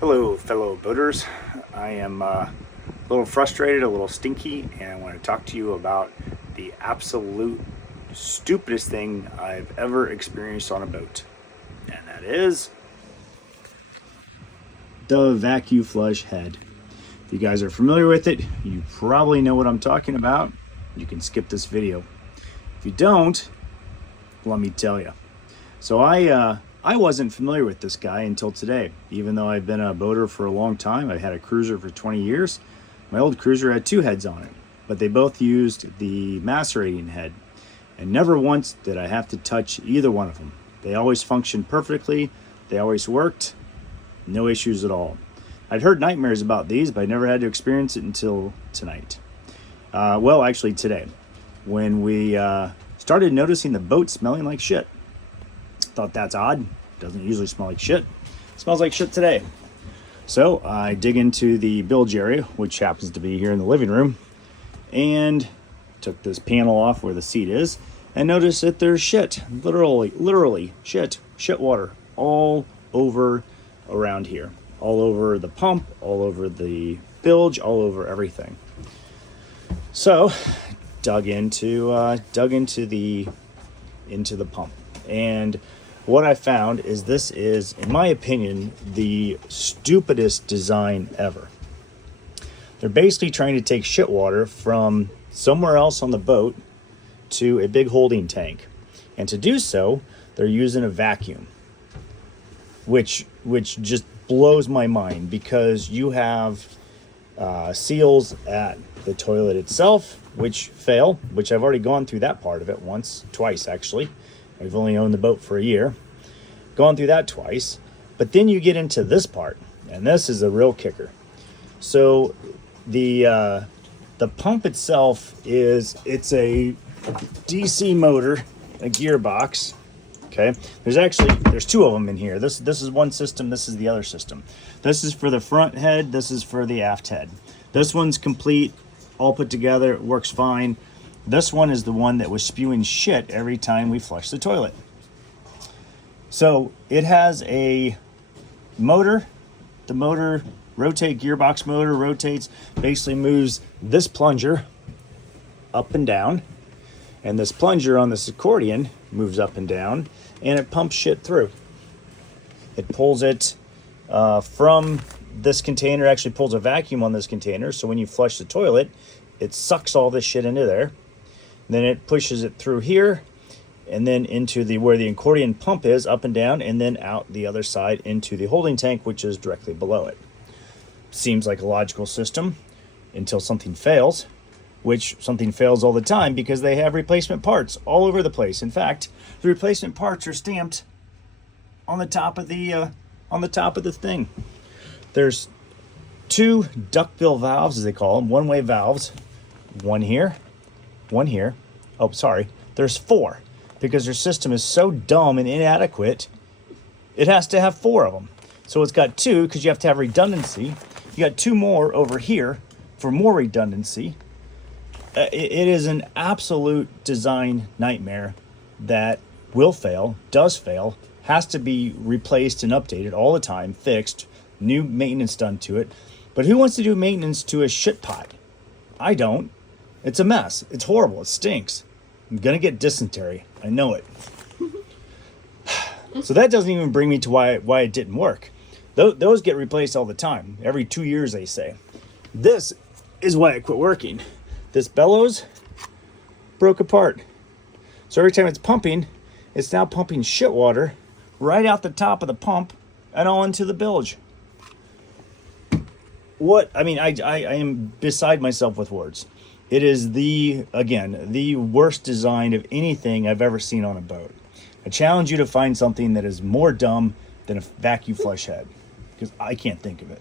Hello, fellow boaters. I am a little frustrated, a little stinky, and I want to talk to you about the absolute stupidest thing I've ever experienced on a boat. And that is the VacuFlush head. If you guys are familiar with it, you probably know what I'm talking about. You can skip this video. If you don't, let me tell you. So I wasn't familiar with this guy until today. Even though I've been a boater for a long time, I've had a cruiser for 20 years. My old cruiser had two heads on it, but they both used the macerating head. And never once did I have to touch either one of them. They always functioned perfectly. They always worked. No issues at all. I'd heard nightmares about these, but I never had to experience it until tonight. Well, actually today, when we started noticing the boat smelling like shit. Thought that's odd. Doesn't usually smell like shit. It smells like shit today. So I dig into the bilge area, which happens to be here in the living room, and took this panel off where the seat is, and noticed that there's shit, literally shit water all over around here, all over the pump, all over the bilge, all over everything. So dug into the pump, and what I found is this is, in my opinion, the stupidest design ever. They're basically trying to take shit water from somewhere else on the boat to a big holding tank. And to do so, they're using a vacuum, which just blows my mind, because you have seals at the toilet itself, which fail, which I've already gone through that part of it twice actually. I've only owned the boat for a year. Gone through that twice. But then you get into this part, and this is the real kicker. So the pump itself it's a DC motor, a gearbox. Okay. There's two of them in here. This is one system, this is the other system. This is for the front head, this is for the aft head. This one's complete, all put together, it works fine. This one is the one that was spewing shit every time we flush the toilet. So it has a motor. The motor gearbox motor rotates, basically moves this plunger up and down. And this plunger on this accordion moves up and down, and it pumps shit through. It pulls it from this container, actually pulls a vacuum on this container. So when you flush the toilet, it sucks all this shit into there. Then it pushes it through here, and then into where the accordion pump is, up and down, and then out the other side into the holding tank, which is directly below it. Seems like a logical system until something fails, which something fails all the time because they have replacement parts all over the place. In fact, the replacement parts are stamped on the top of the thing. There's two duckbill valves, as they call them, one-way valves, one here. Oh, sorry. There's four, because their system is so dumb and inadequate, it has to have four of them. So it's got two, because you have to have redundancy. You got two more over here for more redundancy. It is an absolute design nightmare that will fail, does fail, has to be replaced and updated all the time, fixed, new maintenance done to it. But who wants to do maintenance to a shit pot? I don't. It's a mess. It's horrible. It stinks. I'm going to get dysentery. I know it. So that doesn't even bring me to why it didn't work. Those get replaced all the time. Every 2 years, they say. This is why it quit working. This bellows broke apart. So every time it's pumping, it's now pumping shit water right out the top of the pump and all into the bilge. I am beside myself with words. It is the worst design of anything I've ever seen on a boat. I challenge you to find something that is more dumb than a VacuFlush head, because I can't think of it.